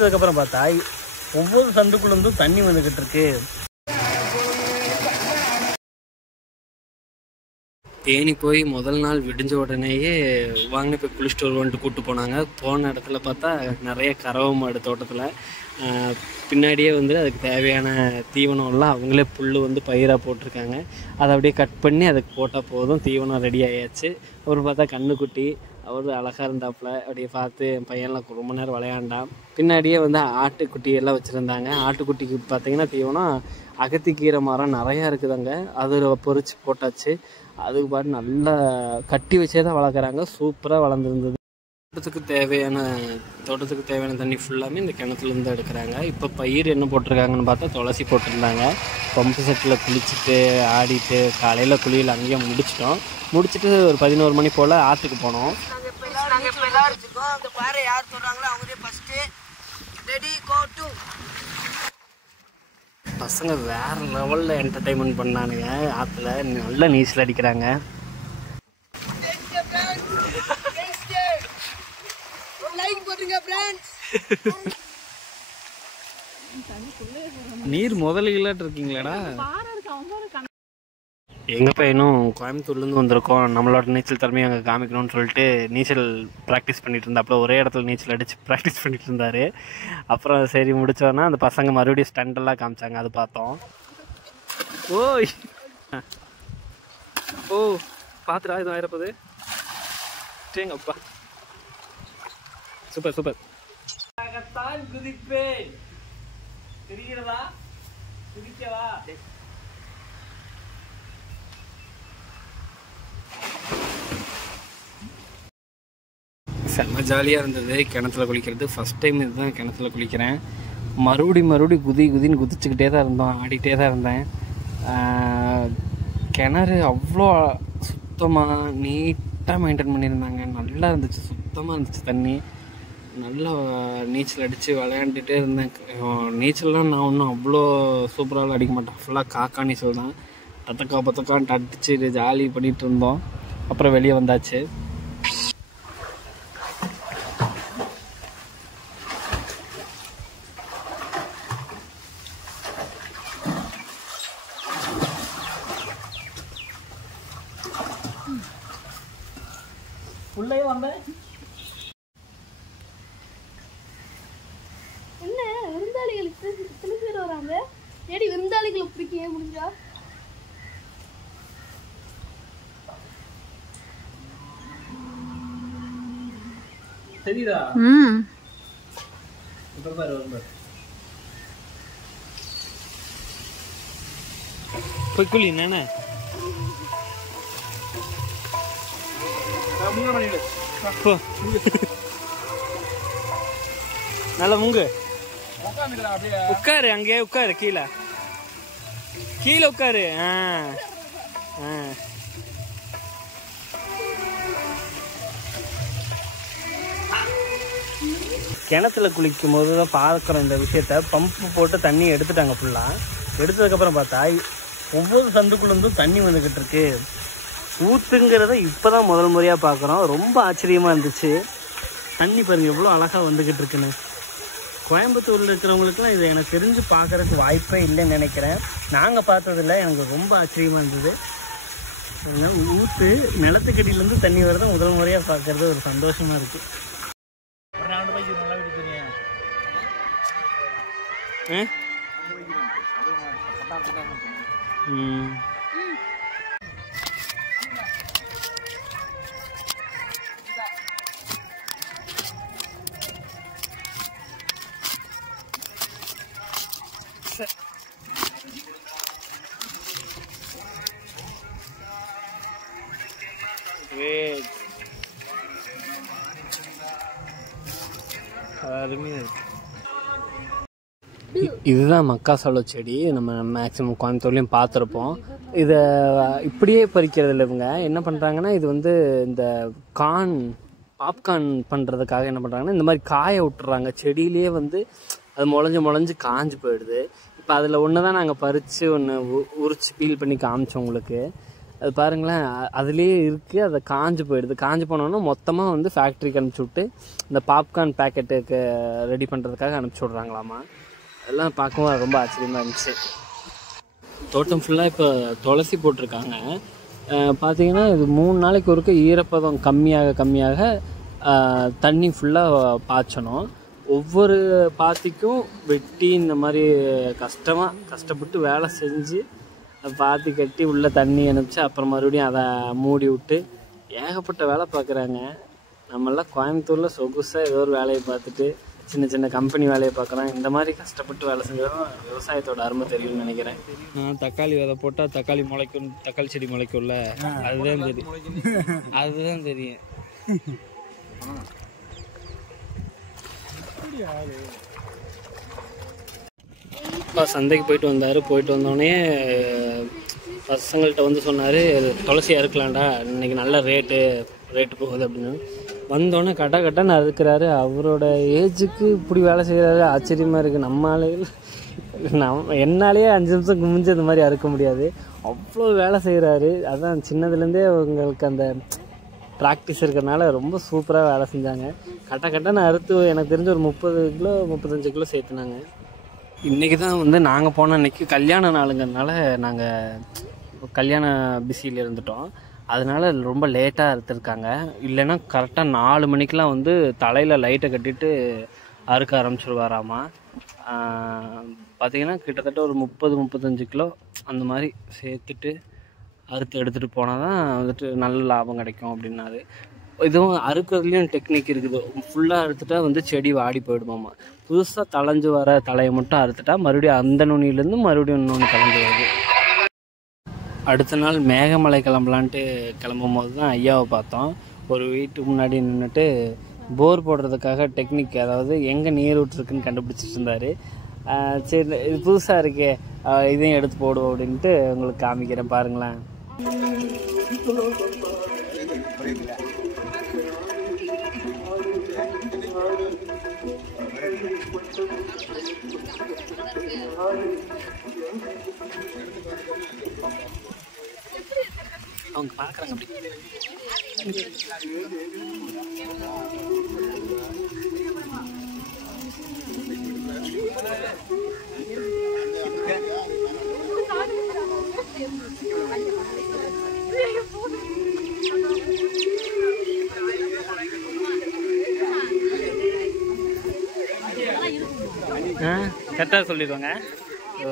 அதுக்கப்புறம் பார்த்தா ஒவ்வொரு சந்துக்குள்ளும் தண்ணி வந்துகிட்டு இருக்கு. தேனி போய் முதல் நாள் விடிஞ்ச உடனேயே வாங்க போய் குளிச்சுட்டு வருவோன்ட்டு கூப்பிட்டு போனாங்க. போன இடத்துல பார்த்தா நிறைய கறவை மாடு தோட்டத்தில். பின்னாடியே வந்து அதுக்கு தேவையான தீவனம்லாம் அவங்களே புல் வந்து பயிராக போட்டிருக்காங்க. அதை அப்படியே கட் பண்ணி அதுக்கு போட்டால் போதும், தீவனம் ரெடி ஆகியாச்சு. அவர் பார்த்தா கண்ணுக்குட்டி, அவர் அழகாக இருந்தாப்புல. அப்படியே பார்த்து என் பையன்லாம் ரொம்ப நேரம் விளையாண்டான். பின்னாடியே வந்து ஆட்டுக்குட்டியெல்லாம் வச்சுருந்தாங்க. ஆட்டுக்குட்டிக்கு பார்த்திங்கன்னா தீவனம் அகத்திக்கீரை மரம் நிறையா இருக்குதுங்க, அதில் பொறிச்சு போட்டாச்சு. அதுக்கு பாட்டு நல்லா கட்டி வச்சே தான் வளர்க்குறாங்க, சூப்பராக வளர்ந்துருந்தது. தோட்டத்துக்கு தேவையான தண்ணி ஃபுல்லாமே இந்த கிணத்துலேருந்து எடுக்கிறாங்க. இப்போ பயிர் என்ன போட்டிருக்காங்கன்னு பார்த்தா துளசி போட்டிருந்தாங்க. பம்பு செட்டில் குளிச்சுட்டு ஆடிட்டு காலையில் குளியல் அங்கேயே முடிச்சுட்டு ஒரு 11 மணி போல் ஆற்றுக்கு போனோம். பசங்க வேறு லெவலில் என்டர்டைன்மெண்ட் பண்ணானுங்க. ஆற்றுல நல்லா நீச்சல் அடிக்கிறாங்க. நீர் முதலைகளாட்டு இருக்கீங்களாடா. எங்கள் பையனும் கோயம்புத்தூர்லேருந்து வந்திருக்கோம், நம்மளோட நீச்சல் திறமையை அங்கே காமிக்கணும்னு சொல்லிட்டு நீச்சல் ப்ராக்டிஸ் பண்ணிட்டு இருந்தாப்புல. ஒரே இடத்துல நீச்சல் அடித்து ப்ராக்டிஸ் பண்ணிட்டு இருந்தார். அப்புறம் சரி முடித்தோன்னா அந்த பசங்க மறுபடியும் ஸ்டண்டெல்லாம் காமிச்சாங்க, அது பார்த்தோம். ஓய் ஓ பார்த்துடா, இது ஆயிரப்போது. சரிங்கப்பா, சூப்பர் சூப்பர். குதிப்பேன் தெரிகிறதா, குதிக்கவா? செம்ம ஜாலியாக இருந்தது கிணத்துல குளிக்கிறது. ஃபஸ்ட் டைம் இதுதான் கிணத்துல குளிக்கிறேன். மறுபடியும் குதின்னு குதிச்சுக்கிட்டே தான் இருந்தோம், ஆடிக்கிட்டே தான் இருந்தேன். கிணறு அவ்வளோ சுத்தமாக நீட்டாக மெயின்டைன் பண்ணியிருந்தாங்க. நல்லா இருந்துச்சு, சுத்தமாக இருந்துச்சு தண்ணி. நல்லா நீச்சல் அடித்து விளையாண்டுட்டே இருந்தேன். நீச்சல்லாம் நான் ஒன்றும் அவ்வளோ சூப்பராக அடிக்க மாட்டேன், ஃபுல்லாக காக்கா நீச்சல் தான். பத்தக்கான்ட்டு அடிச்சு ஜாலி பண்ணிகிட்டு இருந்தோம். அப்புறம் வெளியே வந்தாச்சு. உள்ளே வந்தேன். என்ன விருந்தாளிகளுக்கு இத்தனை பேர் வராங்க? ஏடி விருந்தாளிகளை பிடிக்க முடிஞ்சா? சரிடா. இப்ப பாரு வந்து போய் குளி நானே. நல்ல முங்கு உட்காரு, அங்கேயே உட்காரு, கீழே உட்காரு. கிணத்துல குளிக்கும் போது தான் பார்க்குறோம் இந்த விஷயத்த. பம்பு போட்டு தண்ணி எடுத்துட்டாங்க ஃபுல்லாக. எடுத்ததுக்கப்புறம் பார்த்தா ஒவ்வொரு சந்துக்குள்ளும் தண்ணி வந்துக்கிட்டு இருக்கு. ஊற்றுங்கிறத இப்போ தான் முதல் முறையாக பார்க்குறோம். ரொம்ப ஆச்சரியமாக இருந்துச்சு. தண்ணி பாருங்கள் எவ்வளோ அழகாக வந்துக்கிட்டு இருக்குன்னு. கோயம்புத்தூரில் இருக்கிறவங்களுக்குலாம் இதை எனக்கு தெரிஞ்சு பார்க்குறதுக்கு வாய்ப்பே இல்லைன்னு நினைக்கிறேன். நாங்கள் பார்த்ததில்ல, எனக்கு ரொம்ப ஆச்சரியமாக இருந்தது. ஊற்று நிலத்துக்கடியிலேருந்து தண்ணி வரதான் முதல் முறையாக பார்க்குறது ஒரு சந்தோஷமாக இருக்குது. அருமையாக இருக்கு. இதுதான் மக்காசோள செடி. நம்ம மேக்ஸிமம் கோயம்புத்தூர்லேயும் பார்த்துருப்போம். இதை இப்படியே பறிக்கிறது இல்லை, இவங்க என்ன பண்ணுறாங்கன்னா, இது வந்து இந்த பாப்கார்ன் பண்ணுறதுக்காக என்ன பண்ணுறாங்கன்னா, இந்த மாதிரி காய விட்டுறாங்க. செடியிலேயே வந்து அது முளைஞ்சு காஞ்சு போயிடுது. இப்போ அதில் ஒன்று தான் நாங்கள் பறித்து ஒன்று உரிச்சு பீல் பண்ணி காமிச்சோம் உங்களுக்கு. அது பாருங்களேன், அதுலேயே இருக்குது. அதை காஞ்சு போயிடுது. காஞ்சு போனோன்னா மொத்தமாக வந்து ஃபேக்ட்ரிக்கு அனுப்பிச்சி விட்டு இந்த பாப்கார்ன் பேக்கெட்டுக்கு ரெடி பண்ணுறதுக்காக அனுப்பிச்சி விட்றாங்களாமா. அதெல்லாம் பார்க்கவும் ரொம்ப ஆச்சரியமாக இருந்துச்சு. தோட்டம் ஃபுல்லாக இப்போ துளசி போட்டிருக்காங்க. பார்த்தீங்கன்னா இது 3 நாளைக்கு ஒருக்க ஈரப்பதம் கம்மியாக தண்ணி ஃபுல்லாக பாய்ச்சணும். ஒவ்வொரு பாத்திக்கும் வெட்டி இந்த மாதிரி கஷ்டப்பட்டு வேலை செஞ்சு பாத்தி கட்டி உள்ளே தண்ணி அனுப்பிச்சு அப்புறம் மறுபடியும் அதை மூடி விட்டு ஏகப்பட்ட வேலை பார்க்குறாங்க. நம்மளாம் கோயம்புத்தூரில் சொகுசாக ஏதோ ஒரு வேலையை பார்த்துட்டு சின்ன கம்பெனி வேலையை பார்க்குறோம். இந்த மாதிரி கஷ்டப்பட்டு வேலை செஞ்சாலும் விவசாயத்தோட அருமை தெரியும்னு நினைக்கிறேன். தக்காளி விதை போட்டால் தக்காளி முளைக்கும், தக்காளி செடி முளைக்கும்ல, அதுதான் தெரியும். அப்பா சந்தைக்கு போயிட்டு வந்தோடனே பசங்கள்கிட்ட வந்து சொன்னார், துளசி அறுக்கலாம்டா, இன்னைக்கு நல்ல ரேட்டு போகுது அப்படின்னு. வந்தோடனே கட்டான்னு அறுக்கிறாரு. அவரோட ஏஜுக்கு இப்படி வேலை செய்கிறாரு, ஆச்சரியமாக இருக்குது. என்னாலேயே 5 நிமிஷம் குமிஞ்சு அந்த மாதிரி அறுக்க முடியாது, அவ்வளோ வேலை செய்கிறாரு. அதான் சின்னதுலேருந்தே அவங்களுக்கு அந்த ப்ராக்டிஸ் இருக்கிறதுனால ரொம்ப சூப்பராக வேலை செஞ்சாங்க. கட்டான்னு அறுத்து எனக்கு தெரிஞ்ச ஒரு 30 கிலோ 35 கிலோ சேர்த்துனாங்க. இன்றைக்கி தான் வந்து நாங்கள் போன அன்றைக்கி கல்யாண நாளுங்கிறதுனால நாங்கள் கல்யாண பிஸியில் இருந்துட்டோம். அதனால் ரொம்ப லேட்டாக அறுத்துருக்காங்க. இல்லைன்னா கரெக்டாக 4 மணிக்கெலாம் வந்து தலையில் லைட்டை கட்டிட்டு அறுக்க ஆரம்பிச்சிடுவாராமா. பார்த்திங்கன்னா கிட்டத்தட்ட ஒரு 30-35 கிலோ அந்த மாதிரி சேர்த்துட்டு அறுத்து எடுத்துகிட்டு போனால் தான் வந்துட்டு நல்ல லாபம் கிடைக்கும் அப்படின்னாரு. இதுவும் அறுக்கிறதுலேயும் டெக்னிக் இருக்குது. ஃபுல்லாக அறுத்துட்டா வந்து செடி வாடி போயிடுமாம்மா. புதுசாக தளைஞ்சு வர தலையை மட்டும் அறுத்துட்டா மறுபடியும் அந்த நுனியிலேருந்து மறுபடியும் இன்னொன்று தளைஞ்சு வருது. அடுத்த நாள் மேகமலை கிளம்பலான்ட்டு கிளம்பும் போது தான் ஐயாவை பார்த்தோம். ஒரு வீட்டுக்கு முன்னாடி நின்றுட்டு போர் போடுறதுக்காக டெக்னிக், அதாவது எங்கே நீர் விட்டுருக்குன்னு கண்டுபிடிச்சிட்டு இருந்தார். சரி இது புதுசாக இருக்கே, இதையும் எடுத்து போடுவோம் அப்படின்ட்டு உங்களுக்கு காமிக்கிறேன் பாருங்களேன். அவங்க பார்க்குறாங்க அப்படி. கரெக்டாக சொல்லிடுவாங்க. ஓ